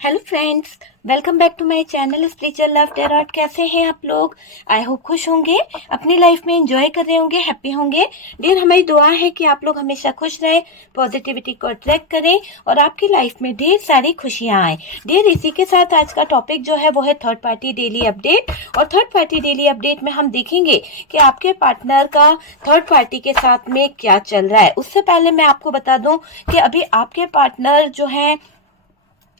Hello friends, welcome back to my channel spiritual love tarot. कैसे हैं आप लोग? आई होप खुश होंगे, अपनी लाइफ में एंजॉय कर रहे होंगे, हैप्पी होंगे। डियर, हमारी दुआ है कि आप लोग हमेशा खुश रहें, पॉजिटिविटी को अट्रैक्ट करें और आपकी लाइफ में ढेर सारी खुशियां आए। डियर, इसी के साथ आज का टॉपिक जो है वो है थर्ड पार्टी डेली अपडेट। और थर्ड पार्टी डेली अपडेट में हम देखेंगे कि आपके पार्टनर का थर्ड पार्टी के साथ में क्या चल रहा है। उससे पहले मैं आपको बता दूं कि अभी आपके पार्टनर जो है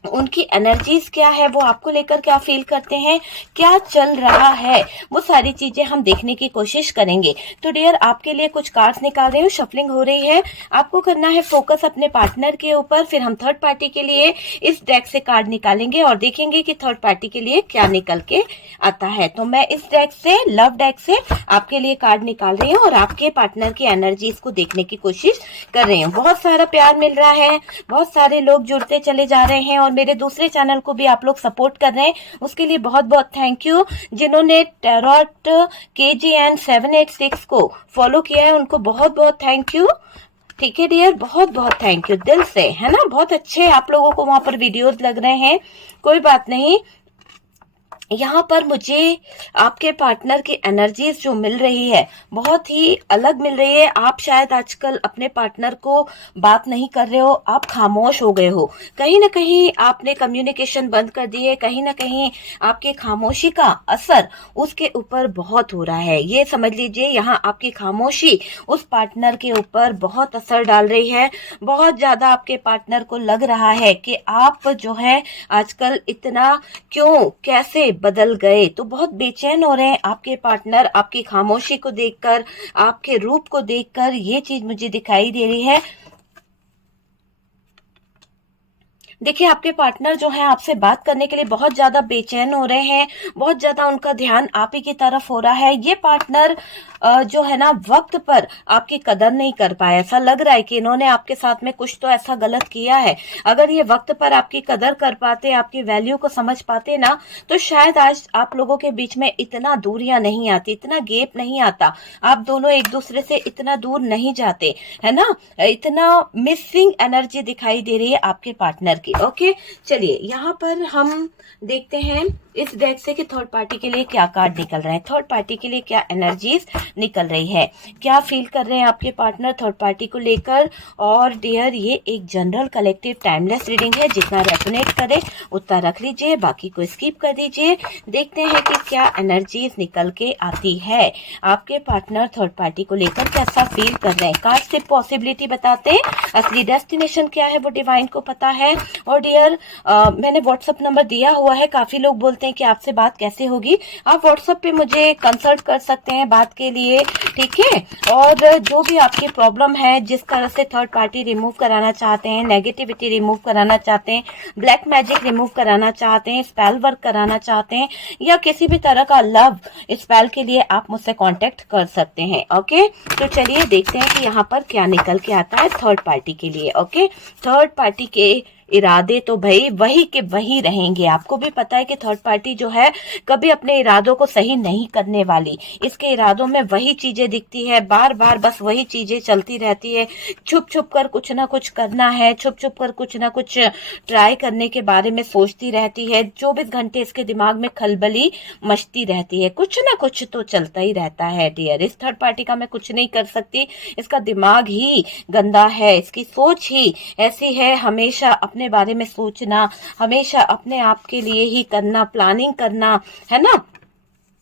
उनकी एनर्जीज क्या है, वो आपको लेकर क्या फील करते हैं, क्या चल रहा है, वो सारी चीजें हम देखने की कोशिश करेंगे। तो डियर, आपके लिए कुछ कार्ड्स निकाल रही हूँ, शफलिंग हो रही है। आपको करना है फोकस अपने पार्टनर के ऊपर, फिर हम थर्ड पार्टी के लिए इस डेक से कार्ड निकालेंगे और देखेंगे कि थर्ड पार्टी के लिए क्या निकल के आता है। तो मैं इस डेक से, लव डेक से आपके लिए कार्ड निकाल रही हूँ और आपके पार्टनर की एनर्जीज को देखने की कोशिश कर रही हूँ। बहुत सारा प्यार मिल रहा है, बहुत सारे लोग जुड़ते चले जा रहे हैं और मेरे दूसरे चैनल को भी आप लोग सपोर्ट कर रहे हैं, उसके लिए बहुत बहुत थैंक यू। जिन्होंने टैरोट KGN 786 को फॉलो किया है उनको बहुत बहुत थैंक यू। ठीक है डियर, बहुत बहुत थैंक यू दिल से, है ना। बहुत अच्छे आप लोगों को वहां पर वीडियोस लग रहे हैं, कोई बात नहीं। यहाँ पर मुझे आपके पार्टनर की एनर्जीज जो मिल रही है बहुत ही अलग मिल रही है। आप शायद आजकल अपने पार्टनर को बात नहीं कर रहे हो, आप खामोश हो गए हो, कहीं ना कहीं आपने कम्युनिकेशन बंद कर दी है, कहीं ना कहीं आपकी खामोशी का असर उसके ऊपर बहुत हो रहा है। ये समझ लीजिए, यहाँ आपकी खामोशी उस पार्टनर के ऊपर बहुत असर डाल रही है। बहुत ज्यादा आपके पार्टनर को लग रहा है कि आप जो है आजकल इतना क्यों, कैसे बदल गए। तो बहुत बेचैन हो रहे हैं आपके पार्टनर, आपकी खामोशी को देखकर, आपके रूप को देखकर ये चीज मुझे दिखाई दे रही है। देखिए, आपके पार्टनर जो है आपसे बात करने के लिए बहुत ज्यादा बेचैन हो रहे हैं, बहुत ज्यादा उनका ध्यान आप ही की तरफ हो रहा है। ये पार्टनर जो है ना वक्त पर आपकी कदर नहीं कर पाए। ऐसा लग रहा है कि इन्होंने आपके साथ में कुछ तो ऐसा गलत किया है। अगर ये वक्त पर आपकी कदर कर पाते, आपकी वैल्यू को समझ पाते ना, तो शायद आज आप लोगों के बीच में इतना दूरियां नहीं आती, इतना गैप नहीं आता, आप दोनों एक दूसरे से इतना दूर नहीं जाते, है ना। इतना मिसिंग एनर्जी दिखाई दे रही है आपके पार्टनर की। ओके, चलिए यहाँ पर हम देखते हैं इस डेक से कि थर्ड पार्टी के लिए क्या कार्ड निकल रहे हैं, थर्ड पार्टी के लिए क्या एनर्जीज निकल रही है, क्या फील कर रहे हैं आपके पार्टनर थर्ड पार्टी को लेकर। और डियर, ये एक जनरल कलेक्टिव टाइमलेस रीडिंग है, जितना रेजोनेट करे उतना रख लीजिए, बाकी को स्किप कर दीजिए। देखते हैं कि क्या एनर्जीज निकल के आती है। आपके पार्टनर थर्ड पार्टी को लेकर कैसा फील कर रहे हैं। कार्ड से पॉसिबिलिटी बताते हैं, असली डेस्टिनेशन क्या है वो डिवाइन को पता है। और डियर, मैंने व्हाट्सएप नंबर दिया हुआ है, काफी लोग बोलते हैं कि आपसे बात कैसे होगी। आप व्हाट्सएप पे मुझे कंसल्ट कर सकते हैं बात के लिए, ठीक है। और जो भी आपकी प्रॉब्लम है, जिस तरह से थर्ड पार्टी रिमूव कराना चाहते हैं, नेगेटिविटी रिमूव कराना चाहते हैं, ब्लैक मैजिक रिमूव कराना चाहते हैं, स्पेल वर्क कराना चाहते हैं, या किसी भी तरह का लव स्पेल के लिए आप मुझसे कांटेक्ट कर सकते हैं। ओके, तो चलिए देखते हैं कि यहाँ पर क्या निकल के आता है थर्ड पार्टी के लिए। ओके, थर्ड पार्टी के इरादे तो भाई वही के वही रहेंगे। आपको भी पता है कि थर्ड पार्टी जो है कभी अपने इरादों को सही नहीं करने वाली। इसके इरादों में वही चीजें दिखती है, बार बार बस वही चीजें चलती रहती है। छुप छुप कर कुछ ना कुछ करना है, छुप छुप कर कुछ ना कुछ ट्राई करने के बारे में सोचती रहती है। 24 घंटे इसके दिमाग में खलबली मचती रहती है, कुछ ना कुछ तो चलता ही रहता है। डियर, इस थर्ड पार्टी का मैं कुछ नहीं कर सकती, इसका दिमाग ही गंदा है, इसकी सोच ही ऐसी है, हमेशा अपने बारे में सोचना, हमेशा अपने आप के लिए ही करना, प्लानिंग करना, है ना।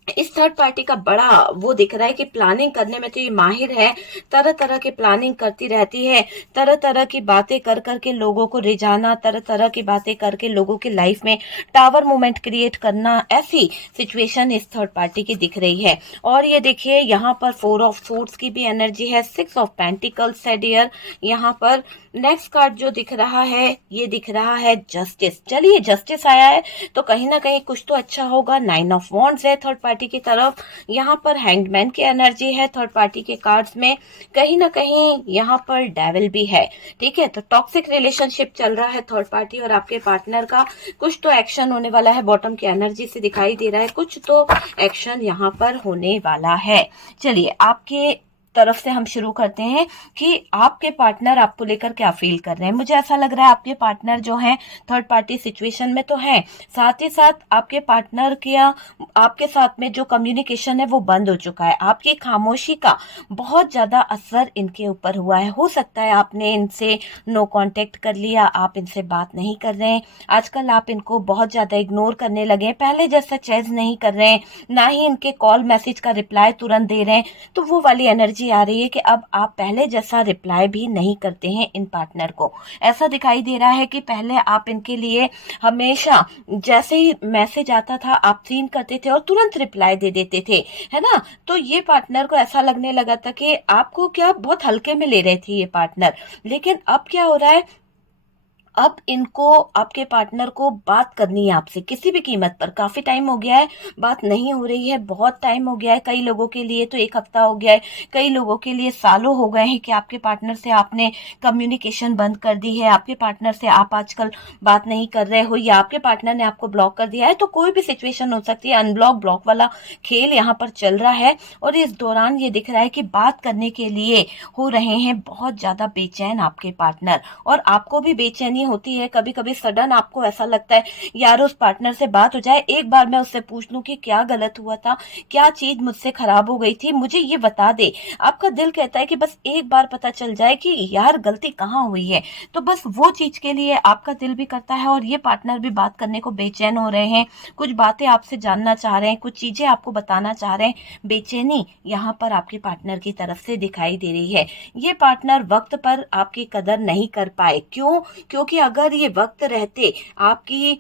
इस थर्ड पार्टी का बड़ा वो दिख रहा है कि प्लानिंग करने में तो ये माहिर है, तरह तरह की प्लानिंग करती रहती है, तरह तरह की बातें कर करके लोगों को रिझाना, तरह तरह की बातें करके लोगों की लाइफ में टावर मूवमेंट क्रिएट करना, ऐसी सिचुएशन इस थर्ड पार्टी की दिख रही है। और ये देखिए, यहाँ पर 4 ऑफ सोर्ड्स की भी एनर्जी है, 6 ऑफ पेंटिकल्स है डियर। यहाँ पर नेक्स्ट कार्ड जो दिख रहा है, ये दिख रहा है जस्टिस। चलिए, जस्टिस आया है तो कहीं ना कहीं कुछ तो अच्छा होगा। 9 ऑफ वॉन्ड्स है थर्ड पार्टी की तरफ, यहाँ पर हैंगमैन की एनर्जी है थर्ड पार्टी के कार्ड्स में, कहीं ना कहीं यहाँ पर डेविल भी है, ठीक है। तो टॉक्सिक रिलेशनशिप चल रहा है थर्ड पार्टी और आपके पार्टनर का, कुछ तो एक्शन होने वाला है। बॉटम की एनर्जी से दिखाई दे रहा है कुछ तो एक्शन यहाँ पर होने वाला है। चलिए, आपके तरफ से हम शुरू करते हैं कि आपके पार्टनर आपको लेकर क्या फील कर रहे हैं। मुझे ऐसा लग रहा है आपके पार्टनर जो हैं थर्ड पार्टी सिचुएशन में तो हैं, साथ ही साथ आपके पार्टनर का आपके साथ में जो कम्युनिकेशन है वो बंद हो चुका है। आपकी खामोशी का बहुत ज़्यादा असर इनके ऊपर हुआ है। हो सकता है आपने इनसे नो कांटेक्ट कर लिया, आप इनसे बात नहीं कर रहे हैं। आजकल आप इनको बहुत ज़्यादा इग्नोर करने लगे हैं, पहले जैसा चेज नहीं कर रहे हैं, ना ही इनके कॉल मैसेज का रिप्लाई तुरंत दे रहे हैं। तो वो वाली एनर्जी आ रही है कि अब आप पहले जैसा रिप्लाई भी नहीं करते हैं इन पार्टनर को। ऐसा दिखाई दे रहा है कि पहले आप इनके लिए हमेशा जैसे ही मैसेज आता था आप सीन करते थे और तुरंत रिप्लाई दे देते थे, है ना। तो ये पार्टनर को ऐसा लगने लगा था कि आपको क्या बहुत हल्के में ले रहे थे ये पार्टनर। लेकिन अब क्या हो रहा है, अब इनको आपके पार्टनर को बात करनी है आपसे किसी भी कीमत पर। काफी टाइम हो गया है बात नहीं हो रही है, बहुत टाइम हो गया है। कई लोगों के लिए तो 1 हफ्ता हो गया है, कई लोगों के लिए सालों हो गए हैं कि आपके पार्टनर से आपने कम्युनिकेशन बंद कर दी है, आपके पार्टनर से आप आजकल बात नहीं कर रहे हो या आपके पार्टनर ने आपको ब्लॉक कर दिया है। तो कोई भी सिचुएशन हो सकती है, अनब्लॉक ब्लॉक वाला खेल यहाँ पर चल रहा है। और इस दौरान ये दिख रहा है कि बात करने के लिए हो रहे हैं बहुत ज्यादा बेचैन आपके पार्टनर, और आपको भी बेचैनी होती है। कभी कभी सडन आपको ऐसा लगता है यार उस पार्टनर से बात हो जाए, एक बार मैं उससे पूछ लूं कि क्या गलत हुआ था, क्या चीज मुझसे खराब हो गई थी, मुझे ये बता दे। आपका दिल कहता है कि बस एक बार पता चल जाए कि यार गलती कहाँ हुई है। तो बस वो चीज के लिए आपका दिल भी करता है और ये पार्टनर भी बात करने को बेचैन हो रहे हैं, कुछ बातें आपसे जानना चाह रहे हैं, कुछ चीजें आपको बताना चाह रहे हैं। बेचैनी यहाँ पर आपके पार्टनर की तरफ से दिखाई दे रही है। ये पार्टनर वक्त पर आपकी कदर नहीं कर पाए। क्यों? क्योंकि अगर ये वक्त रहते आपकी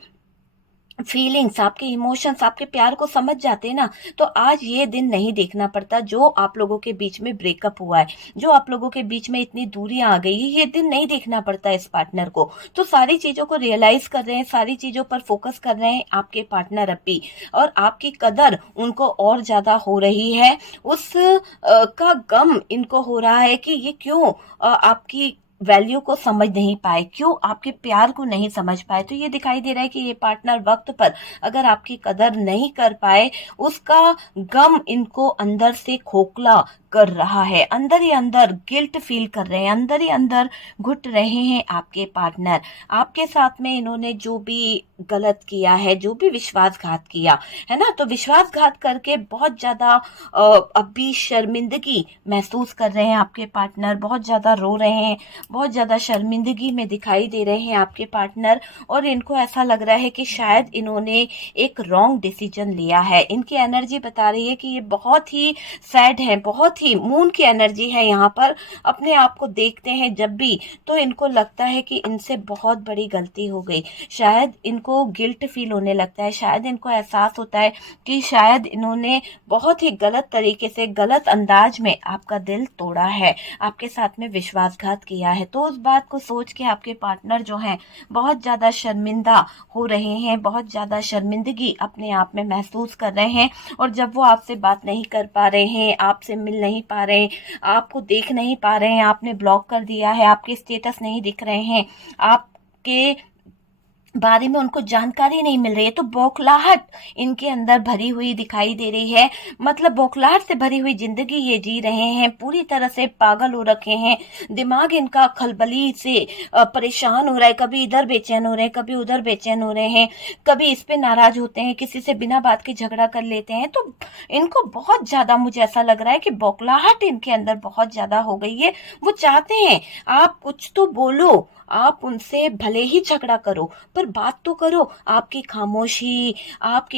फीलिंग्स, आपके इमोशंस, आपके प्यार को समझ जाते ना, तो आज ये दिन नहीं देखना पड़ता जो आप लोगों के बीच में ब्रेकअप हुआ है, जो आप लोगों के बीच में इतनी दूरियां आ गई है, ये दिन नहीं देखना पड़ता इस पार्टनर को। तो सारी चीजों को रियलाइज कर रहे हैं, सारी चीजों पर फोकस कर रहे हैं आपके पार्टनर अब भी, और आपकी कदर उनको और ज्यादा हो रही है। उस का गम इनको हो रहा है कि ये क्यों आपकी वैल्यू को समझ नहीं पाए, क्यों आपके प्यार को नहीं समझ पाए। तो ये दिखाई दे रहा है कि ये पार्टनर वक्त पर अगर आपकी कदर नहीं कर पाए, उसका गम इनको अंदर से खोखला कर रहा है, अंदर ही अंदर गिल्ट फील कर रहे हैं, अंदर ही अंदर घुट रहे हैं आपके पार्टनर। आपके साथ में इन्होंने जो भी गलत किया है, जो भी विश्वासघात किया है ना, तो विश्वासघात करके बहुत ज्यादा अभी शर्मिंदगी महसूस कर रहे हैं आपके पार्टनर, बहुत ज्यादा रो रहे हैं, बहुत ज्यादा शर्मिंदगी में दिखाई दे रहे हैं आपके पार्टनर। और इनको ऐसा लग रहा है कि शायद इन्होंने एक रॉन्ग डिसीजन लिया है। इनकी एनर्जी बता रही है कि ये बहुत ही सैड है, बहुत ही मून की एनर्जी है यहाँ पर। अपने आप को देखते हैं जब भी, तो इनको लगता है कि इनसे बहुत बड़ी गलती हो गई। शायद इनको गिल्ट फील होने लगता है, शायद इनको एहसास होता है कि शायद इन्होंने बहुत ही गलत तरीके से, गलत अंदाज में आपका दिल तोड़ा है, आपके साथ में विश्वासघात किया है। तो उस बात को सोच के आपके पार्टनर जो हैं बहुत ज्यादा शर्मिंदा हो रहे हैं, बहुत ज्यादा शर्मिंदगी अपने आप में महसूस कर रहे हैं। और जब वो आपसे बात नहीं कर पा रहे हैं, आपसे मिल नहीं पा रहे हैं, आपको देख नहीं पा रहे हैं, आपने ब्लॉक कर दिया है, आपके स्टेटस नहीं दिख रहे हैं, आपके बारे में उनको जानकारी नहीं मिल रही है, तो बौखलाहट इनके अंदर भरी हुई दिखाई दे रही है। मतलब बौखलाहट से भरी हुई जिंदगी ये जी रहे हैं, पूरी तरह से पागल हो रखे हैं। दिमाग इनका खलबली से परेशान हो रहा है, कभी इधर बेचैन हो रहे हैं, कभी उधर बेचैन हो रहे हैं, कभी इस पे नाराज होते हैं, किसी से बिना बात के झगड़ा कर लेते हैं। तो इनको बहुत ज्यादा, मुझे ऐसा लग रहा है कि बौखलाहट इनके अंदर बहुत ज्यादा हो गई है। वो चाहते हैं आप कुछ तो बोलो, आप उनसे भले ही झगड़ा करो पर बात तो करो। आपकी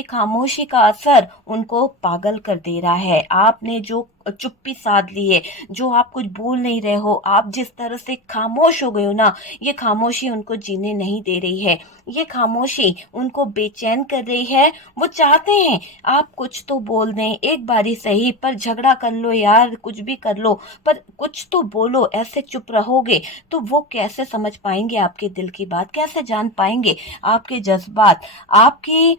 खामोशी का असर उनको पागल कर दे रहा है। आपने जो चुप्पी साध ली है, जो आप कुछ बोल नहीं रहे हो, आप जिस तरह से खामोश हो गए हो ना, ये खामोशी उनको जीने नहीं दे रही है, ये खामोशी उनको बेचैन कर रही है। वो चाहते हैं आप कुछ तो बोल दें, एक बारी सही, पर झगड़ा कर लो यार, कुछ भी कर लो, पर कुछ तो बोलो। ऐसे चुप रहोगे तो वो कैसे समझ पाएंगे आपके दिल की बात, कैसे जान पाएंगे आपके जज्बात। आपकी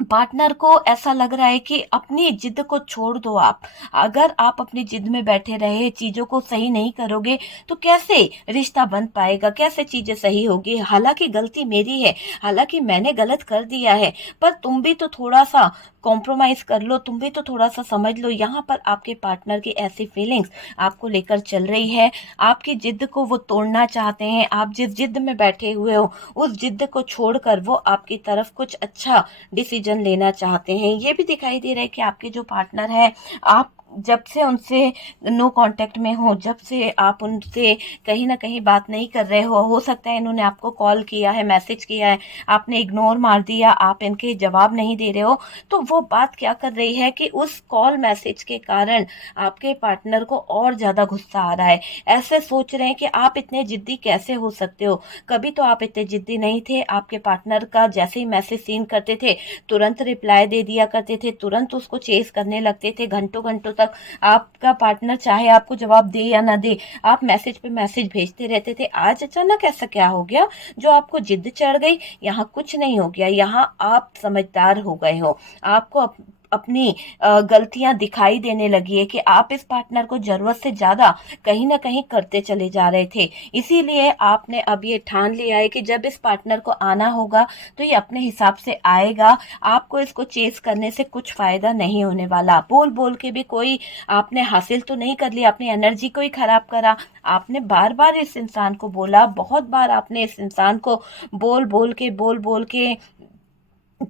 पार्टनर को ऐसा लग रहा है कि अपनी जिद को छोड़ दो आप। अगर आप अपनी जिद में बैठे रहे, चीजों को सही नहीं करोगे, तो कैसे रिश्ता बन पाएगा, कैसे चीजें सही होगी। हालांकि गलती मेरी है, हालांकि मैंने गलत कर दिया है, पर तुम भी तो थोड़ा सा कॉम्प्रोमाइज कर लो, तुम भी तो थोड़ा सा समझ लो। यहाँ पर आपके पार्टनर की ऐसी फीलिंग्स आपको लेकर चल रही है, आपकी जिद को वो तोड़ना चाहते हैं। आप जिस जिद में बैठे हुए हो उस जिद को छोड़कर वो आपकी तरफ कुछ अच्छा डिसीजन लेना चाहते हैं। ये भी दिखाई दे रहा है कि आपके जो पार्टनर है, आप जब से उनसे नो कांटेक्ट में हो, जब से आप उनसे कहीं ना कहीं बात नहीं कर रहे हो सकता है इन्होंने आपको कॉल किया है, मैसेज किया है, आपने इग्नोर मार दिया, आप इनके जवाब नहीं दे रहे हो, तो वो बात क्या कर रही है कि उस कॉल मैसेज के कारण आपके पार्टनर को और ज्यादा गुस्सा आ रहा है। ऐसे सोच रहे हैं कि आप इतने जिद्दी कैसे हो सकते हो, कभी तो आप इतने जिद्दी नहीं थे। आपके पार्टनर का जैसे ही मैसेज सीन करते थे तुरंत रिप्लाई दे दिया करते थे, तुरंत उसको चेस करने लगते थे, घंटों घंटों तक आपका पार्टनर चाहे आपको जवाब दे या ना दे, आप मैसेज पे मैसेज भेजते रहते थे। आज अचानक ऐसा क्या हो गया जो आपको जिद चढ़ गई? यहाँ कुछ नहीं हो गया, यहाँ आप समझदार हो गए हो, आपको अपनी गलतियां दिखाई देने लगी है कि आप इस पार्टनर को जरूरत से ज्यादा कहीं ना कहीं करते चले जा रहे थे। इसीलिए आपने अब ये ठान लिया है कि जब इस पार्टनर को आना होगा तो ये अपने हिसाब से आएगा, आपको इसको चेस करने से कुछ फायदा नहीं होने वाला। बोल बोल के भी कोई आपने हासिल तो नहीं कर लिया, अपनी एनर्जी को ही खराब करा। आपने बार बार इस इंसान को बोला, बहुत बार आपने इस इंसान को बोल बोल के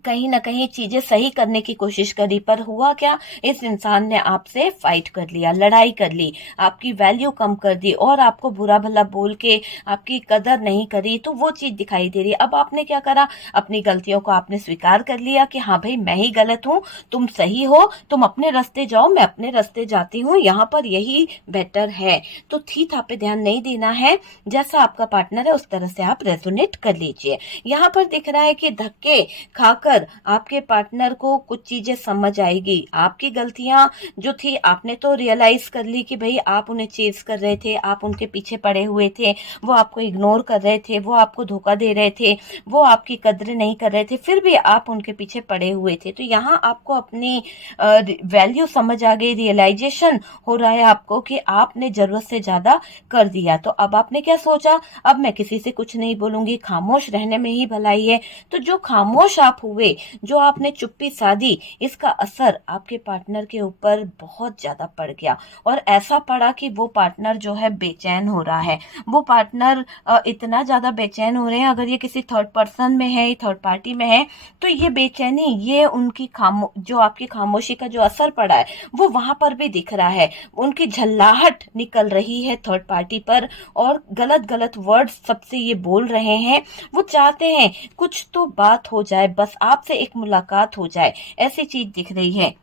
कहीं ना कहीं चीजें सही करने की कोशिश करी, पर हुआ क्या, इस इंसान ने आपसे फाइट कर लिया, लड़ाई कर ली, आपकी वैल्यू कम कर दी और आपको बुरा भला बोल के आपकी कदर नहीं करी। तो वो चीज दिखाई दे रही है। अब आपने क्या करा, अपनी गलतियों को आपने स्वीकार कर लिया कि हाँ भाई मैं ही गलत हूँ, तुम सही हो, तुम अपने रास्ते जाओ, मैं अपने रास्ते जाती हूँ, यहाँ पर यही बेटर है। तो थी था पे ध्यान नहीं देना है, जैसा आपका पार्टनर है उस तरह से आप रेजोनेट कर लीजिए। यहाँ पर दिख रहा है कि धक्के खाकर आपके पार्टनर को कुछ चीजें समझ आएगी। आपकी गलतियां जो थी आपने तो रियलाइज कर ली कि भाई आप उन्हें चेज कर रहे थे, आप उनके पीछे पड़े हुए थे, वो आपको इग्नोर कर रहे थे, वो आपको धोखा दे रहे थे, वो आपकी कद्र नहीं कर रहे थे, फिर भी आप उनके पीछे पड़े हुए थे। तो यहाँ आपको अपनी वैल्यू समझ आ गई, रियलाइजेशन हो रहा है आपको कि आपने जरूरत से ज्यादा कर दिया। तो अब आपने क्या सोचा, अब मैं किसी से कुछ नहीं बोलूंगी, खामोश रहने में ही भलाई है। तो जो खामोश आप हुए, जो आपने चुप्पी साधी, इसका असर आपके पार्टनर के ऊपर बहुत ज्यादा पड़ गया और ऐसा पड़ा कि वो पार्टनर जो है बेचैन हो रहा है। वो पार्टनर इतना ज्यादा बेचैन हो रहे हैं, अगर ये किसी थर्ड पर्सन में है, थर्ड पार्टी में है, तो ये बेचैनी, ये उनकी जो आपकी खामोशी का जो असर पड़ा है वो वहां पर भी दिख रहा है। उनकी झल्लाहट निकल रही है थर्ड पार्टी पर और गलत गलत वर्ड सबसे ये बोल रहे हैं। वो चाहते हैं कुछ तो बात हो जाए, बस आपसे एक मुलाकात हो जाए, ऐसी चीज दिख रही है।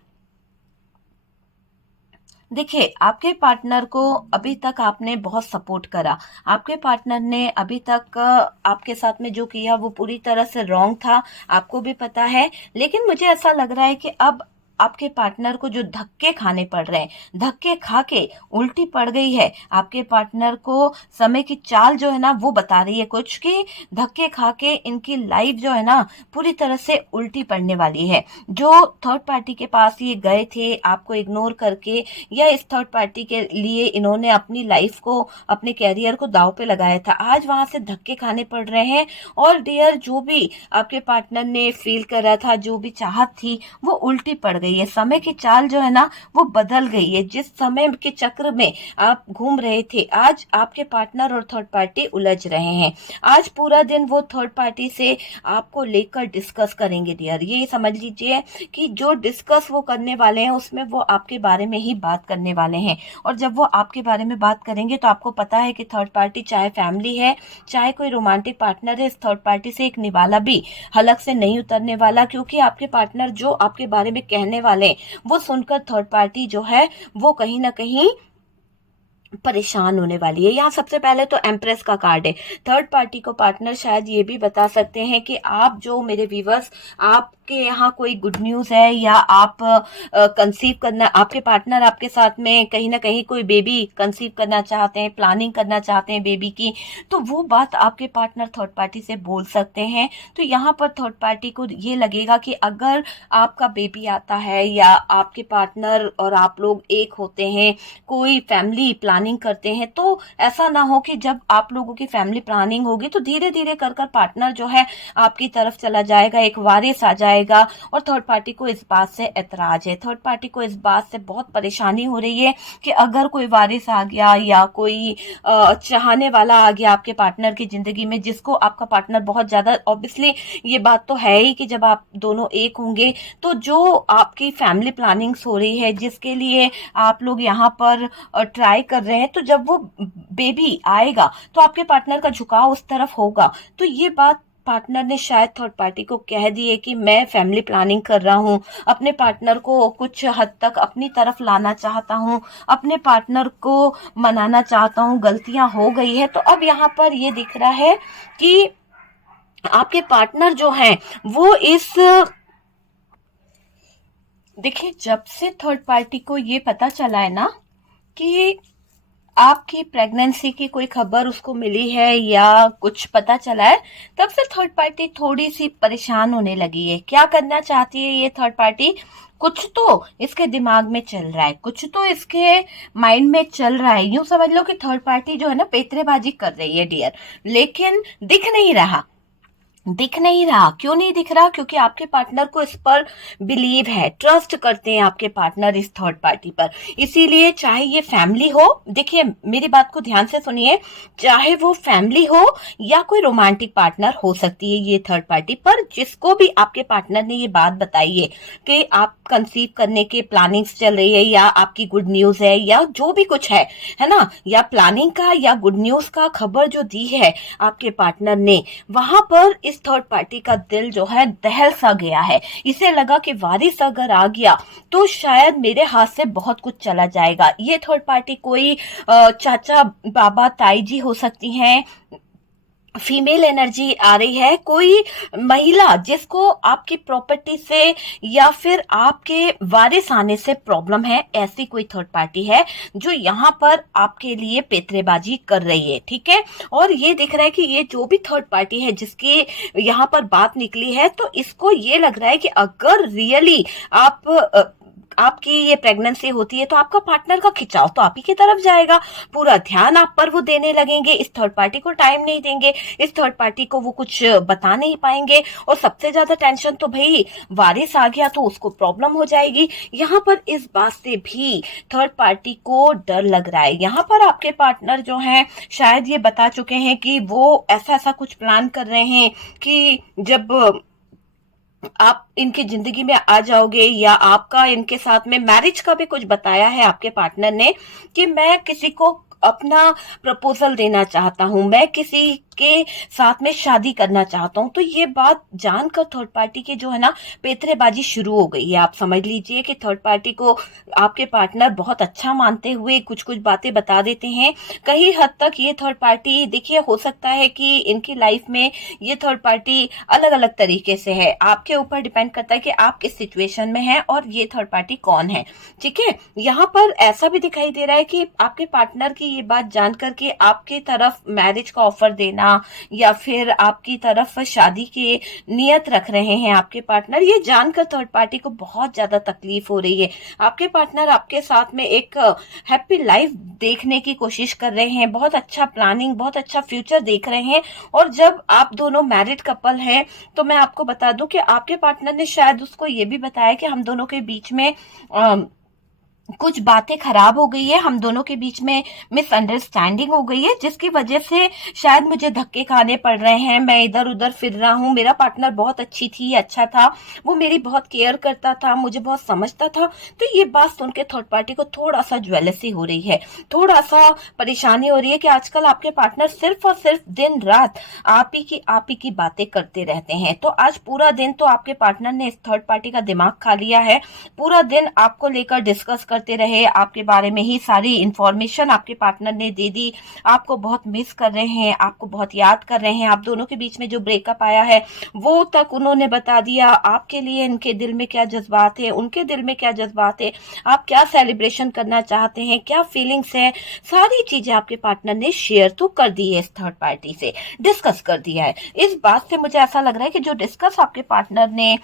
देखिए, आपके पार्टनर को अभी तक आपने बहुत सपोर्ट करा, आपके पार्टनर ने अभी तक आपके साथ में जो किया वो पूरी तरह से रॉन्ग था, आपको भी पता है। लेकिन मुझे ऐसा लग रहा है कि अब आपके पार्टनर को जो धक्के खाने पड़ रहे हैं, धक्के खा के उल्टी पड़ गई है आपके पार्टनर को। समय की चाल जो है ना वो बता रही है कुछ, कि धक्के खा के इनकी लाइफ जो है ना पूरी तरह से उल्टी पड़ने वाली है। जो थर्ड पार्टी के पास ये गए थे आपको इग्नोर करके, या इस थर्ड पार्टी के लिए इन्होंने अपनी लाइफ को, अपने कैरियर को दांव पे लगाया था, आज वहां से धक्के खाने पड़ रहे हैं। और डियर, जो भी आपके पार्टनर ने फील करा था, जो भी चाहत थी, वो उल्टी पड़ गई है। समय की चाल जो है ना वो बदल गई है। जिस समय के चक्र में आप घूम रहे थे, आज आपके पार्टनर और थर्ड पार्टी उलझ रहे हैं। आज पूरा दिन वो थर्ड पार्टी से आपको लेकर डिस्कस करेंगे डियर। ये समझ लीजिए कि जो डिस्कस वो करने वाले हैं उसमें वो आपके बारे में ही बात करने वाले हैं। और जब वो आपके बारे में बात करेंगे तो आपको पता है कि थर्ड पार्टी चाहे फैमिली है, चाहे कोई रोमांटिक पार्टनर है, इस थर्ड पार्टी से एक निवाला भी हलक से नहीं उतरने वाला। क्योंकि आपके पार्टनर जो आपके बारे में कहने वाले हैं वो सुनकर थर्ड पार्टी जो है वो कहीं ना कहीं परेशान होने वाली है। यहाँ सबसे पहले तो एम्प्रेस का कार्ड है। थर्ड पार्टी को पार्टनर शायद ये भी बता सकते हैं कि आप, जो मेरे व्यूवर्स, आपके यहाँ कोई गुड न्यूज है, या आप कंसीव करना, आपके पार्टनर आपके साथ में कहीं ना कहीं कोई बेबी कंसीव करना चाहते हैं, प्लानिंग करना चाहते हैं बेबी की, तो वो बात आपके पार्टनर थर्ड पार्टी से बोल सकते हैं। तो यहाँ पर थर्ड पार्टी को ये लगेगा कि अगर आपका बेबी आता है या आपके पार्टनर और आप लोग एक होते हैं, कोई फैमिली प्लानिंग प्लानिंग करते हैं, तो ऐसा ना हो कि जब आप लोगों की फैमिली प्लानिंग होगी तो धीरे धीरे कर कर पार्टनर जो है आपकी तरफ चला जाएगा, एक वारिस आ जाएगा और थर्ड पार्टी को इस बात से ऐतराज है, थर्ड पार्टी को इस बात से बहुत परेशानी हो रही है कि अगर कोई वारिस आ गया या कोई चाहने वाला आ गया आपके पार्टनर की जिंदगी में, जिसको आपका पार्टनर बहुत ज्यादा, ऑब्वियसली ये बात तो है ही कि जब आप दोनों एक होंगे तो जो आपकी फैमिली प्लानिंग्स हो रही है, जिसके लिए आप लोग यहाँ पर ट्राई कर रहे हैं, तो जब वो बेबी आएगा तो आपके पार्टनर का झुकाव उस तरफ होगा। तो ये बात पार्टनर ने शायद थर्ड पार्टी को कह दी है कि मैं फैमिली प्लानिंग कर रहा हूँ, अपने पार्टनर को कुछ हद तक अपनी तरफ लाना चाहता हूँ, अपने पार्टनर को मनाना चाहता हूँ, गलतियां हो गई है। तो अब यहाँ पर ये दिख रहा है कि आपके पार्टनर जो हैं वो इस, देखिए जब से थर्ड पार्टी को ये पता चला है ना कि आपकी प्रेगनेंसी की कोई खबर उसको मिली है या कुछ पता चला है, तब से थर्ड पार्टी थोड़ी सी परेशान होने लगी है। क्या करना चाहती है ये थर्ड पार्टी? कुछ तो इसके दिमाग में चल रहा है, कुछ तो इसके माइंड में चल रहा है। यूं समझ लो कि थर्ड पार्टी जो है ना पेतरेबाजी कर रही है डियर, लेकिन दिख नहीं रहा। दिख नहीं रहा, क्यों नहीं दिख रहा? क्योंकि आपके पार्टनर को इस पर बिलीव है, ट्रस्ट करते हैं आपके पार्टनर इस थर्ड पार्टी पर। इसीलिए चाहे ये फैमिली हो, देखिए मेरी बात को ध्यान से सुनिए, चाहे वो फैमिली हो या कोई रोमांटिक पार्टनर हो सकती है ये थर्ड पार्टी, पर जिसको भी आपके पार्टनर ने ये बात बताई है कि आप कंसीव करने के प्लानिंग्स चल रही है या आपकी गुड न्यूज है या जो भी कुछ है ना, या प्लानिंग का या गुड न्यूज का खबर जो दी है आपके पार्टनर ने, वहां पर इस थर्ड पार्टी का दिल जो है दहल सा गया है। इसे लगा कि वारिस अगर आ गया तो शायद मेरे हाथ से बहुत कुछ चला जाएगा। ये थर्ड पार्टी कोई चाचा बाबा ताई जी हो सकती हैं, फीमेल एनर्जी आ रही है, कोई महिला जिसको आपकी प्रॉपर्टी से या फिर आपके वारिस आने से प्रॉब्लम है, ऐसी कोई थर्ड पार्टी है जो यहाँ पर आपके लिए पेतरेबाजी कर रही है। ठीक है, और ये दिख रहा है कि ये जो भी थर्ड पार्टी है जिसकी यहाँ पर बात निकली है, तो इसको ये लग रहा है कि अगर रियली आपकी ये प्रेगनेंसी होती है तो आपका पार्टनर का खिंचाव तो आप ही की तरफ जाएगा, पूरा ध्यान आप पर वो देने लगेंगे, इस थर्ड पार्टी को टाइम नहीं देंगे, इस थर्ड पार्टी को वो कुछ बता नहीं पाएंगे। और सबसे ज्यादा टेंशन तो भाई वारिस आ गया तो उसको प्रॉब्लम हो जाएगी। यहाँ पर इस बात से भी थर्ड पार्टी को डर लग रहा है। यहाँ पर आपके पार्टनर जो हैं शायद ये बता चुके हैं कि वो ऐसा ऐसा कुछ प्लान कर रहे हैं कि जब आप इनकी जिंदगी में आ जाओगे या आपका इनके साथ में मैरिज का भी कुछ बताया है आपके पार्टनर ने कि मैं किसी को अपना प्रपोजल देना चाहता हूं, मैं किसी के साथ में शादी करना चाहता हूं। तो ये बात जानकर थर्ड पार्टी की जो है ना पेतरेबाजी शुरू हो गई है। आप समझ लीजिए कि थर्ड पार्टी को आपके पार्टनर बहुत अच्छा मानते हुए कुछ कुछ बातें बता देते हैं। कहीं हद तक ये थर्ड पार्टी, देखिए हो सकता है कि इनकी लाइफ में ये थर्ड पार्टी अलग अलग तरीके से है, आपके ऊपर डिपेंड करता है कि आप किस सिचुएशन में हैं और ये थर्ड पार्टी कौन है। ठीक है, यहाँ पर ऐसा भी दिखाई दे रहा है कि आपके पार्टनर की ये बात जानकर के आपकी तरफ मैरिज का ऑफर देना या फिर आपकी तरफ शादी की नियत रख रहे हैं आपके पार्टनर, ये जानकर थर्ड पार्टी को बहुत ज्यादा तकलीफ हो रही है। आपके पार्टनर आपके साथ में एक हैप्पी लाइफ देखने की कोशिश कर रहे हैं, बहुत अच्छा प्लानिंग, बहुत अच्छा फ्यूचर देख रहे हैं। और जब आप दोनों मैरिड कपल हैं तो मैं आपको बता दूं कि आपके पार्टनर ने शायद उसको ये भी बताया कि हम दोनों के बीच में कुछ बातें खराब हो गई है, हम दोनों के बीच में मिसअंडरस्टैंडिंग हो गई है, जिसकी वजह से शायद मुझे धक्के खाने पड़ रहे हैं, मैं इधर उधर फिर रहा हूँ। मेरा पार्टनर बहुत अच्छा था, वो मेरी बहुत केयर करता था, मुझे बहुत समझता था। तो ये बात सुन के थर्ड पार्टी को थोड़ा सा ज्वेलसी हो रही है, थोड़ा सा परेशानी हो रही है कि आजकल आपके पार्टनर सिर्फ और सिर्फ दिन रात आप ही की बातें करते रहते हैं। तो आज पूरा दिन तो आपके पार्टनर ने इस थर्ड पार्टी का दिमाग खा लिया है, पूरा दिन आपको लेकर डिस्कस करते रहे, आपके बारे में ही सारी इंफॉर्मेशन आपके पार्टनर ने दे दी, आपको बहुत मिस कर रहे हैं, आपको बहुत याद कर रहे हैं, आप दोनों के बीच में जो ब्रेकअप आया है वो तक उन्होंने बता दिया, आपके लिए इनके दिल में क्या जज्बात है, उनके दिल में क्या जज्बात है, आप क्या सेलिब्रेशन करना चाहते हैं, क्या फीलिंग्स है, सारी चीजें आपके पार्टनर ने शेयर तो कर दी है, इस थर्ड पार्टी से डिस्कस कर दिया है। इस बात से मुझे ऐसा लग रहा है कि जो डिस्कस आपके पार्टनर ने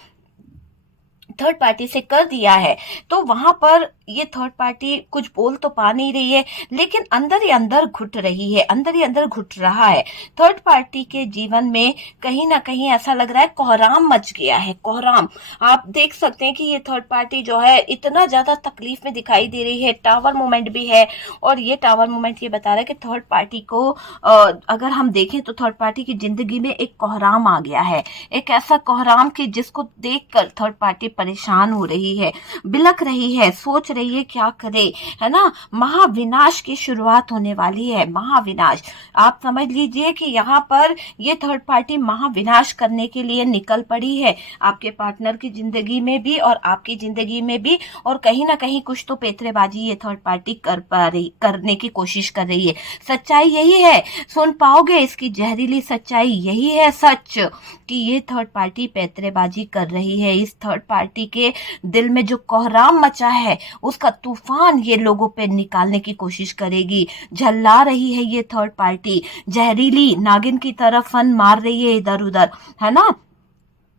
थर्ड पार्टी से कर दिया है, तो वहां पर ये थर्ड पार्टी कुछ बोल तो पा नहीं रही है, लेकिन अंदर ही अंदर घुट रही है, अंदर ही अंदर घुट रहा है। थर्ड पार्टी के जीवन में कहीं ना कहीं ऐसा लग रहा है कोहराम मच गया है, कोहराम। आप देख सकते हैं कि ये थर्ड पार्टी जो है इतना ज्यादा तकलीफ में दिखाई दे रही है, टावर मूवमेंट भी है, और ये टावर मूवमेंट ये बता रहा है कि थर्ड पार्टी को अगर हम देखें तो थर्ड पार्टी की जिंदगी में एक कोहराम आ गया है, एक ऐसा कोहराम कि जिसको देखकर थर्ड पार्टी परेशान हो रही है, बिलक रही है, सोच रही है क्या करे, है ना। महाविनाश की शुरुआत होने वाली है, महाविनाश। आप समझ लीजिए कि यहाँ पर ये थर्ड पार्टी महाविनाश करने के लिए निकल पड़ी है, आपके पार्टनर की जिंदगी में भी और आपकी जिंदगी में भी। और कहीं ना कहीं कुछ तो पेतरेबाजी ये थर्ड पार्टी करने की कोशिश कर रही है। सच्चाई यही है, सुन पाओगे इसकी जहरीली सच्चाई, यही है सच कि ये थर्ड पार्टी पैतरेबाजी कर रही है। इस थर्ड पार्टी के दिल में जो कोहराम मचा है उसका तूफान ये लोगों पे निकालने की कोशिश करेगी। झल्ला रही है ये थर्ड पार्टी, जहरीली नागिन की तरह फन मार रही है इधर उधर, है ना।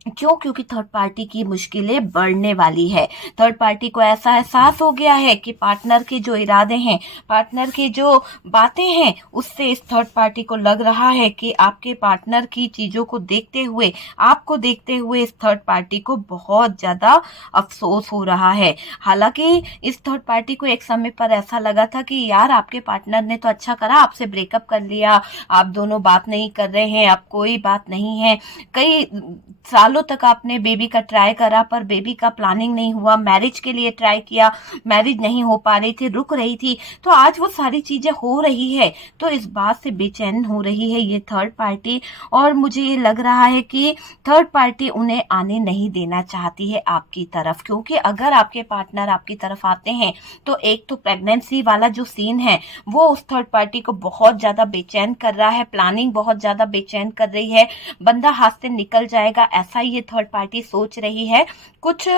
क्यों? क्योंकि थर्ड पार्टी की मुश्किलें बढ़ने वाली है। थर्ड पार्टी को ऐसा एहसास हो गया है कि पार्टनर के जो इरादे हैं, पार्टनर की जो बातें हैं, उससे इस थर्ड पार्टी को लग रहा है कि आपके पार्टनर की चीजों को देखते हुए, आपको देखते हुए इस थर्ड पार्टी को बहुत ज्यादा अफसोस हो रहा है। हालांकि इस थर्ड पार्टी को एक समय पर ऐसा लगा था कि यार आपके पार्टनर ने तो अच्छा करा, आपसे ब्रेकअप कर लिया, आप दोनों बात नहीं कर रहे हैं, अब कोई बात नहीं है। कई सालों तक आपने बेबी का ट्राई करा पर बेबी का प्लानिंग नहीं हुआ, मैरिज के लिए ट्राई किया, मैरिज नहीं हो पा रही थी, रुक रही थी, तो आज वो सारी चीजें हो रही है, तो इस बात से बेचैन हो रही है ये थर्ड पार्टी। और मुझे ये लग रहा है कि थर्ड पार्टी उन्हें आने नहीं देना चाहती है आपकी तरफ, क्योंकि अगर आपके पार्टनर आपकी तरफ आते हैं तो एक तो प्रेगनेंसी वाला जो सीन है वो उस थर्ड पार्टी को बहुत ज्यादा बेचैन कर रहा है, प्लानिंग बहुत ज्यादा बेचैन कर रही है, बंदा हाथ से निकल जाएगा ऐसा ये थर्ड पार्टी सोच रही है। कुछ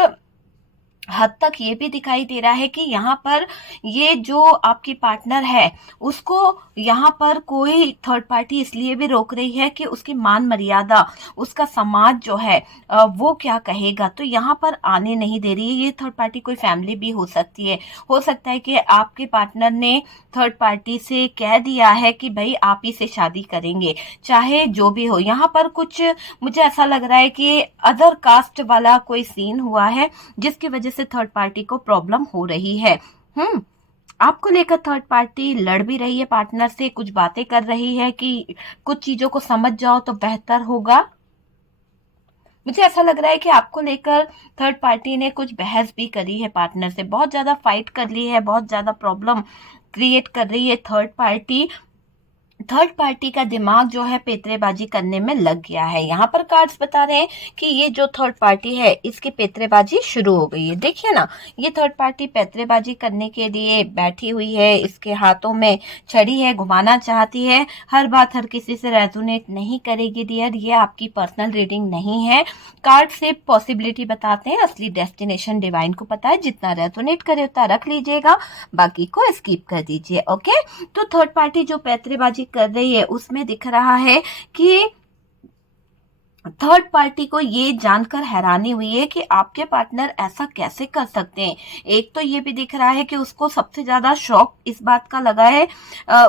हद तक ये भी दिखाई दे रहा है कि यहाँ पर ये जो आपकी पार्टनर है उसको यहाँ पर कोई थर्ड पार्टी इसलिए भी रोक रही है कि उसकी मान मर्यादा, उसका समाज जो है वो क्या कहेगा, तो यहाँ पर आने नहीं दे रही है। ये थर्ड पार्टी कोई फैमिली भी हो सकती है, हो सकता है कि आपके पार्टनर ने थर्ड पार्टी से कह दिया है कि भाई आप ही से शादी करेंगे, चाहे जो भी हो। यहाँ पर कुछ मुझे ऐसा लग रहा है कि अदर कास्ट वाला कोई सीन हुआ है जिसकी वजह से थर्ड पार्टी को प्रॉब्लम हो रही है। आपको लेकर थर्ड पार्टी लड़ भी रही है, पार्टनर से कुछ बातें कर रही है कि कुछ चीजों को समझ जाओ तो बेहतर होगा। मुझे ऐसा लग रहा है कि आपको लेकर थर्ड पार्टी ने कुछ बहस भी करी है, पार्टनर से बहुत ज्यादा फाइट कर ली है, बहुत ज्यादा प्रॉब्लम क्रिएट कर रही है थर्ड पार्टी। थर्ड पार्टी का दिमाग जो है पेतरेबाजी करने में लग गया है। यहाँ पर कार्ड्स बता रहे हैं कि ये जो थर्ड पार्टी है इसकी पेतरेबाजी शुरू हो गई है। देखिए ना, ये थर्ड पार्टी पेतरेबाजी करने के लिए बैठी हुई है, इसके हाथों में छड़ी है, घुमाना चाहती है, हर बात हर किसी से रेजोनेट नहीं करेगी डियर। ये आपकी पर्सनल रीडिंग नहीं है, कार्ड से पॉसिबिलिटी बताते हैं, असली डेस्टिनेशन डिवाइन को पता है, जितना रेजोनेट करे उतना रख लीजिएगा, बाकी को स्किप कर दीजिए। ओके, तो थर्ड पार्टी जो पैतरेबाजी कर रही है उसमें दिख रहा है कि थर्ड पार्टी को ये जानकर हैरानी हुई है कि आपके पार्टनर ऐसा कैसे कर सकते हैं। एक तो ये भी दिख रहा है कि उसको सबसे ज्यादा शौक इस बात का लगा है,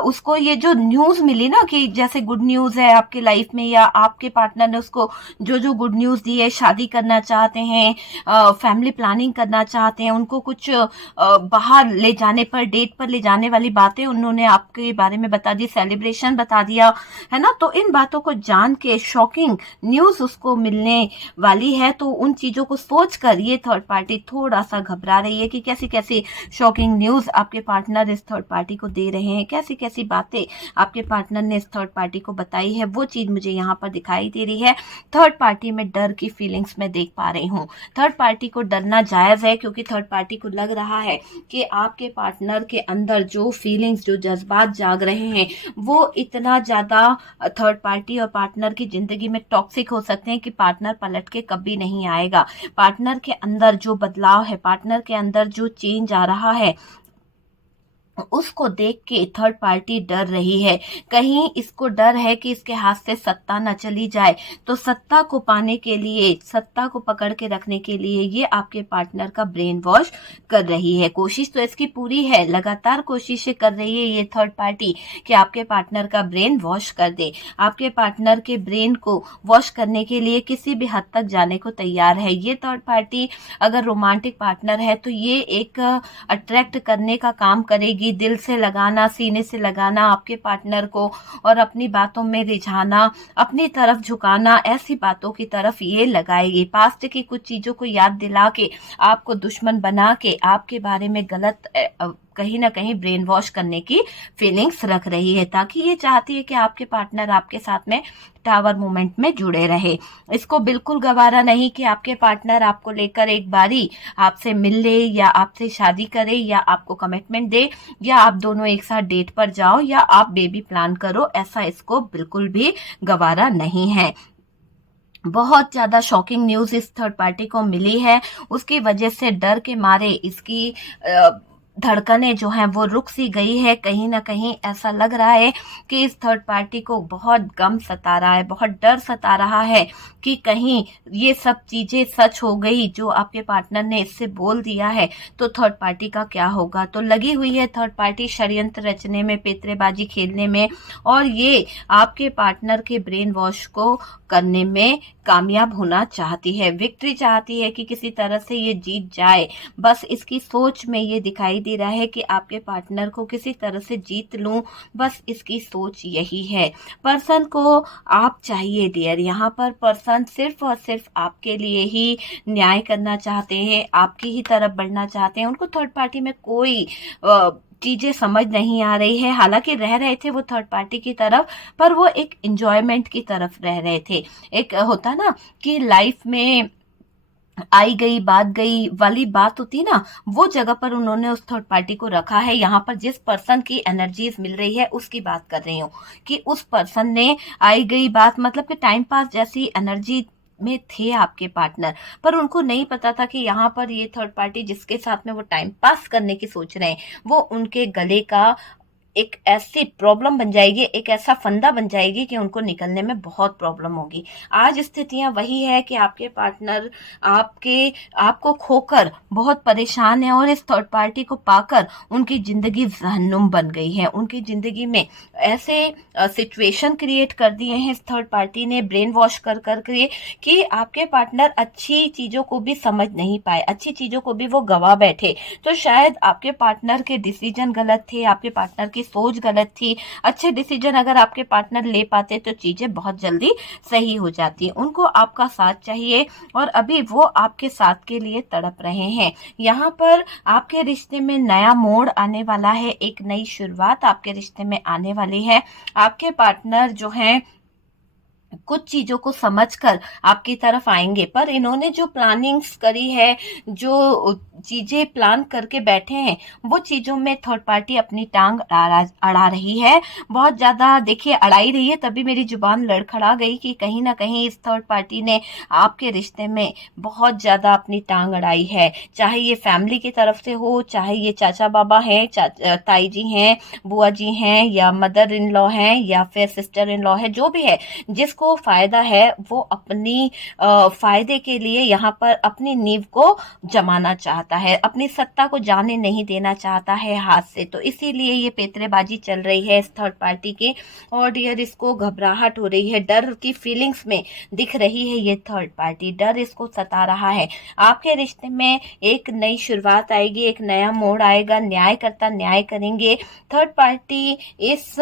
उसको ये जो न्यूज मिली ना कि जैसे गुड न्यूज है आपके लाइफ में, या आपके पार्टनर ने उसको जो जो गुड न्यूज दी है, शादी करना चाहते हैं, फैमिली प्लानिंग करना चाहते हैं, उनको कुछ बाहर ले जाने पर, डेट पर ले जाने वाली बातें उन्होंने आपके बारे में बता दी, सेलिब्रेशन बता दिया, है ना। तो इन बातों को जान के शॉकिंग न्यूज उसको मिलने वाली है, तो उन चीजों को सोचकर ये थर्ड पार्टी थोड़ा सा घबरा रही है कि कैसी कैसी शॉकिंग न्यूज आपके पार्टनर इस थर्ड पार्टी को दे रहे हैं, कैसी कैसी बातें आपके पार्टनर ने इस थर्ड पार्टी को बताई है, वो चीज मुझे यहाँ पर दिखाई दे रही है। थर्ड पार्टी में डर की फीलिंग्स मैं देख पा रही हूँ। थर्ड पार्टी को डरना जायज है, क्योंकि थर्ड पार्टी को लग रहा है कि आपके पार्टनर के अंदर जो फीलिंग्स, जो जज्बात जाग रहे हैं वो इतना ज्यादा थर्ड पार्टी और पार्टनर की जिंदगी में टॉक्सिक हो सकते हैं कि पार्टनर पलट के कभी नहीं आएगा। पार्टनर के अंदर जो बदलाव है, पार्टनर के अंदर जो चेंज आ रहा है, उसको देख के थर्ड पार्टी डर रही है। कहीं इसको डर है कि इसके हाथ से सत्ता न चली जाए, तो सत्ता को पाने के लिए, सत्ता को पकड़ के रखने के लिए ये आपके पार्टनर का ब्रेन वॉश कर रही है। कोशिश तो इसकी पूरी है, लगातार कोशिशें कर रही है ये थर्ड पार्टी कि आपके पार्टनर का ब्रेन वॉश कर दे। आपके पार्टनर के ब्रेन को वॉश करने के लिए किसी भी हद तक जाने को तैयार है ये थर्ड पार्टी। अगर रोमांटिक पार्टनर है तो ये एक अट्रैक्ट करने का काम करेगी, दिल से लगाना, सीने से लगाना आपके पार्टनर को, और अपनी बातों में रिझाना, अपनी तरफ झुकाना, ऐसी बातों की तरफ ये लगाएगी। पास्ट की कुछ चीजों को याद दिला के, आपको दुश्मन बना के, आपके बारे में गलत कहीं ना कहीं ब्रेन वॉश करने की फीलिंग्स रख रही है, ताकि ये चाहती है कि आपके पार्टनर आपके साथ में टावर मूवमेंट में जुड़े रहे। इसको बिल्कुल गवारा नहीं कि आपके पार्टनर आपको लेकर एक बारी आपसे मिल ले, या आपसे शादी करे, या आपको कमिटमेंट दे, या आप दोनों एक साथ डेट पर जाओ, या आप बेबी प्लान करो। ऐसा इसको बिल्कुल भी गवारा नहीं है। बहुत ज्यादा शॉकिंग न्यूज इस थर्ड पार्टी को मिली है, उसकी वजह से डर के मारे इसकी धड़कनें जो हैं वो रुक सी गई है। कहीं ना कहीं ऐसा लग रहा है कि इस थर्ड पार्टी को बहुत गम सता रहा है, बहुत डर सता रहा है कि कहीं ये सब चीजें सच हो गई जो आपके पार्टनर ने इससे बोल दिया है, तो थर्ड पार्टी का क्या होगा। तो लगी हुई है थर्ड पार्टी षड्यंत्र रचने में, पेतरेबाजी खेलने में, और ये आपके पार्टनर के ब्रेन वॉश को करने में कामयाब होना चाहती है, विक्ट्री चाहती है कि किसी तरह से ये जीत जाए। बस इसकी सोच में ये दिखाई दे रहा है कि आपके पार्टनर को किसी तरह से जीत लूं, बस इसकी सोच यही है। पर्सन को आप चाहिए डियर, यहाँ पर पर्सन सिर्फ और सिर्फ आपके लिए ही न्याय करना चाहते हैं, आपकी ही तरफ बढ़ना चाहते हैं। उनको थर्ड पार्टी में कोई चीजें समझ नहीं आ रही है। हालांकि रह रहे थे वो थर्ड पार्टी की तरफ, पर वो एक एंजॉयमेंट की तरफ रह रहे थे। एक होता ना कि लाइफ में आई गई बात गई वाली बात होती ना, वो जगह पर उन्होंने उस थर्ड पार्टी को रखा है। यहाँ पर जिस पर्सन की एनर्जीज मिल रही है उसकी बात कर रही हूँ कि उस पर्सन ने आई गई बात, मतलब कि टाइम पास जैसी एनर्जी में थे आपके पार्टनर, पर उनको नहीं पता था कि यहाँ पर ये थर्ड पार्टी जिसके साथ में वो टाइम पास करने की सोच रहे हैं, वो उनके गले का एक ऐसी प्रॉब्लम बन जाएगी, एक ऐसा फंदा बन जाएगी कि उनको निकलने में बहुत प्रॉब्लम होगी। आज स्थितियां वही है कि आपके पार्टनर आपको खोकर बहुत परेशान है, और इस थर्ड पार्टी को पाकर उनकी जिंदगी जहन्नुम बन गई है। उनकी जिंदगी में ऐसे सिचुएशन क्रिएट कर दिए हैं इस थर्ड पार्टी ने ब्रेन वॉश कर करके कि आपके पार्टनर अच्छी चीजों को भी समझ नहीं पाए, अच्छी चीजों को भी वो गवा बैठे। तो शायद आपके पार्टनर के डिसीजन गलत थे, आपके पार्टनर की सोच गलत थी। अच्छे डिसीजन अगर आपके पार्टनर ले पाते तो चीजें बहुत जल्दी सही हो जाती। उनको आपका साथ चाहिए, और अभी वो आपके साथ के लिए तड़प रहे हैं। यहाँ पर आपके रिश्ते में नया मोड़ आने वाला है, एक नई शुरुआत आपके रिश्ते में आने वाली है। आपके पार्टनर जो हैं कुछ चीजों को समझकर आपकी तरफ आएंगे, पर इन्होंने जो प्लानिंग्स करी है, जो चीजें प्लान करके बैठे हैं, वो चीजों में थर्ड पार्टी अपनी टांग अड़ा रही है। बहुत ज्यादा देखिए अड़ाई रही है, तभी मेरी जुबान लड़खड़ा गई कि कहीं ना कहीं इस थर्ड पार्टी ने आपके रिश्ते में बहुत ज्यादा अपनी टांग अड़ाई है। चाहे ये फैमिली की तरफ से हो, चाहे ये चाचा बाबा हैं, ताई जी हैं, बुआ जी हैं, या मदर इन लॉ हैं, या फिर सिस्टर इन लॉ है, जो भी है, जिसको फायदा है वो अपनी फायदे के लिए यहाँ पर अपनी नींव को जमाना चाहता है, अपनी सत्ता को जाने नहीं देना चाहता है हाथ से। तो इसीलिए ये पेतरेबाजी चल रही है इस थर्ड पार्टी की, और डियर इसको घबराहट हो रही है, डर की फीलिंग्स में दिख रही है ये थर्ड पार्टी, डर इसको सता रहा है। आपके रिश्ते में एक नई शुरुआत आएगी, एक नया मोड़ आएगा, न्यायकर्ता न्याय करेंगे। थर्ड पार्टी इस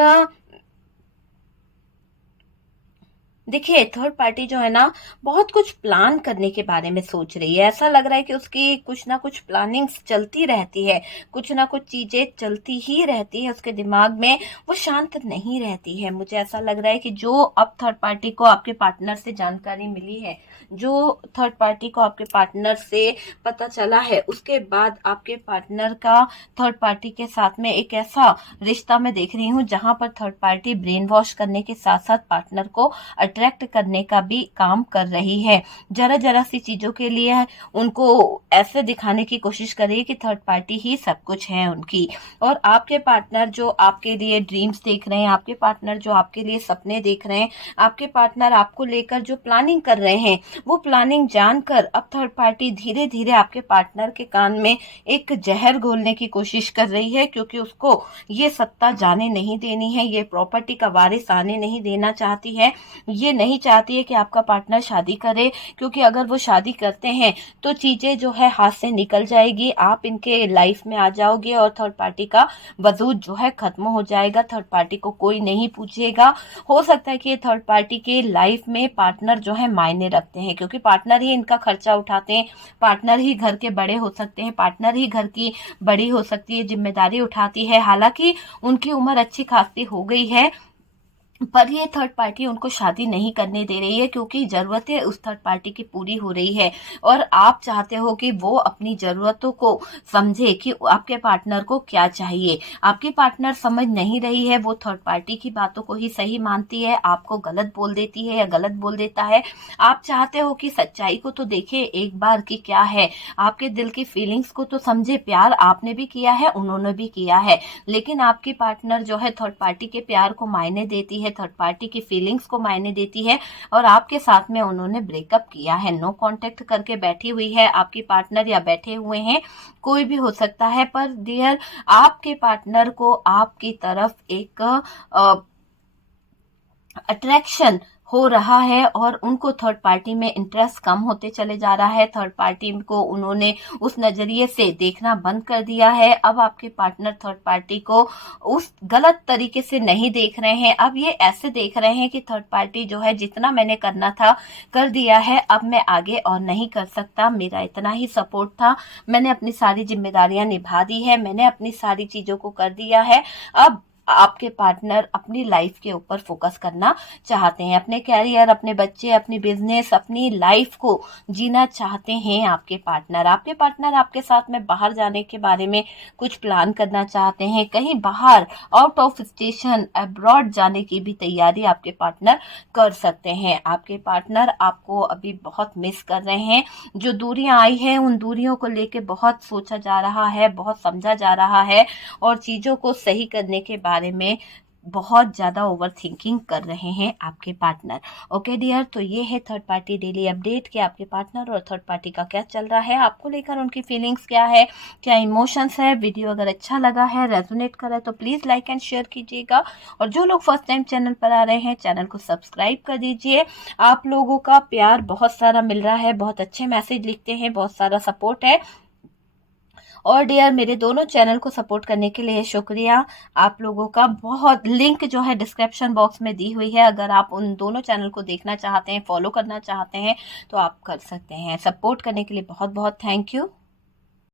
देखिए थर्ड पार्टी जो है ना, बहुत कुछ प्लान करने के बारे में सोच रही है। ऐसा लग रहा है कि उसकी कुछ ना कुछ प्लानिंग्स चलती रहती है, कुछ ना कुछ चीजें चलती ही रहती है उसके दिमाग में, वो शांत नहीं रहती है। मुझे ऐसा लग रहा है कि जो अब थर्ड पार्टी को आपके पार्टनर से जानकारी मिली है, जो थर्ड पार्टी को आपके पार्टनर से पता चला है, उसके बाद आपके पार्टनर का थर्ड पार्टी के साथ में एक ऐसा रिश्ता मैं देख रही हूँ जहां पर थर्ड पार्टी ब्रेन वॉश करने के साथ साथ पार्टनर को अट्रैक्ट करने का भी काम कर रही है। जरा जरा सी चीजों के लिए उनको ऐसे दिखाने की कोशिश कर रही है कि थर्ड पार्टी ही सब कुछ है उनकी। और आपके पार्टनर जो आपके लिए ड्रीम्स देख रहे हैं, आपके पार्टनर जो आपके लिए सपने देख रहे हैं, आपके पार्टनर आपको लेकर जो प्लानिंग कर रहे हैं, वो प्लानिंग जानकर अब थर्ड पार्टी धीरे धीरे आपके पार्टनर के कान में एक जहर घोलने की कोशिश कर रही है, क्योंकि उसको ये सत्ता जाने नहीं देनी है, ये प्रॉपर्टी का वारिस आने नहीं देना चाहती है। ये नहीं चाहती है कि आपका पार्टनर शादी करे, क्योंकि अगर वो शादी करते हैं तो चीजें जो है हाथ से निकल जाएगी, आप इनके लाइफ में आ जाओगे और थर्ड पार्टी का वजूद जो है खत्म हो जाएगा। थर्ड पार्टी को कोई नहीं पूछेगा। हो सकता है कि ये थर्ड पार्टी के लाइफ में पार्टनर जो है मायने रखते हैं, क्योंकि पार्टनर ही इनका खर्चा उठाते हैं, पार्टनर ही घर के बड़े हो सकते हैं, पार्टनर ही घर की बड़ी हो सकती है, जिम्मेदारी उठाती है। हालांकि उनकी उम्र अच्छी खासी हो गई है, पर ये थर्ड पार्टी उनको शादी नहीं करने दे रही है, क्योंकि जरूरतें उस थर्ड पार्टी की पूरी हो रही है। और आप चाहते हो कि वो अपनी जरूरतों को समझे कि आपके पार्टनर को क्या चाहिए। आपकी पार्टनर समझ नहीं रही है, वो थर्ड पार्टी की बातों को ही सही मानती है, आपको गलत बोल देती है या गलत बोल देता है। आप चाहते हो कि सच्चाई को तो देखे एक बार कि क्या है, आपके दिल की फीलिंग्स को तो समझे। प्यार आपने भी किया है, उन्होंने भी किया है, लेकिन आपकी पार्टनर जो है थर्ड पार्टी के प्यार को मायने देती है, थर्ड पार्टी की फीलिंग्स को मायने देती है, और आपके साथ में उन्होंने ब्रेकअप किया है, नो कांटेक्ट करके बैठी हुई है आपकी पार्टनर, या बैठे हुए हैं, कोई भी हो सकता है। पर डियर, आपके पार्टनर को आपकी तरफ एक अट्रैक्शन हो रहा है और उनको थर्ड पार्टी में इंटरेस्ट कम होते चले जा रहा है। थर्ड पार्टी को उन्होंने उस नजरिए से देखना बंद कर दिया है। अब आपके पार्टनर थर्ड पार्टी को उस गलत तरीके से नहीं देख रहे हैं, अब ये ऐसे देख रहे हैं कि थर्ड पार्टी जो है जितना मैंने करना था कर दिया है, अब मैं आगे और नहीं कर सकता, मेरा इतना ही सपोर्ट था, मैंने अपनी सारी जिम्मेदारियां निभा दी है, मैंने अपनी सारी चीजों को कर दिया है। अब आपके पार्टनर अपनी लाइफ के ऊपर फोकस करना चाहते हैं, अपने कैरियर, अपने बच्चे, अपनी बिजनेस, अपनी लाइफ को जीना चाहते हैं। आपके पार्टनर आपके साथ में बाहर जाने के बारे में कुछ प्लान करना चाहते हैं, कहीं बाहर आउट ऑफ स्टेशन अब्रॉड जाने की भी तैयारी आपके पार्टनर कर सकते हैं। आपके पार्टनर आपको अभी बहुत मिस कर रहे हैं। जो दूरियां आई हैं उन दूरियों को लेके बहुत सोचा जा रहा है, बहुत समझा जा रहा है, और चीजों को सही करने के बारे में बहुत ज्यादा ओवर थिंकिंग कर रहे हैं आपके पार्टनर। ओके डियर, तो ये है थर्ड पार्टी डेली अपडेट कि आपके पार्टनर और थर्ड पार्टी का क्या चल रहा है, आपको लेकर उनकी फीलिंग्स क्या है, क्या इमोशंस है। वीडियो अगर अच्छा लगा है, रेजोनेट करा, तो प्लीज लाइक एंड शेयर कीजिएगा, और जो लोग फर्स्ट टाइम चैनल पर आ रहे हैं चैनल को सब्सक्राइब कर दीजिए। आप लोगों का प्यार बहुत सारा मिल रहा है, बहुत अच्छे मैसेज लिखते हैं, बहुत सारा सपोर्ट है। और डियर, मेरे दोनों चैनल को सपोर्ट करने के लिए शुक्रिया आप लोगों का। बहुत लिंक जो है डिस्क्रिप्शन बॉक्स में दी हुई है, अगर आप उन दोनों चैनल को देखना चाहते हैं, फॉलो करना चाहते हैं, तो आप कर सकते हैं। सपोर्ट करने के लिए बहुत बहुत थैंक यू।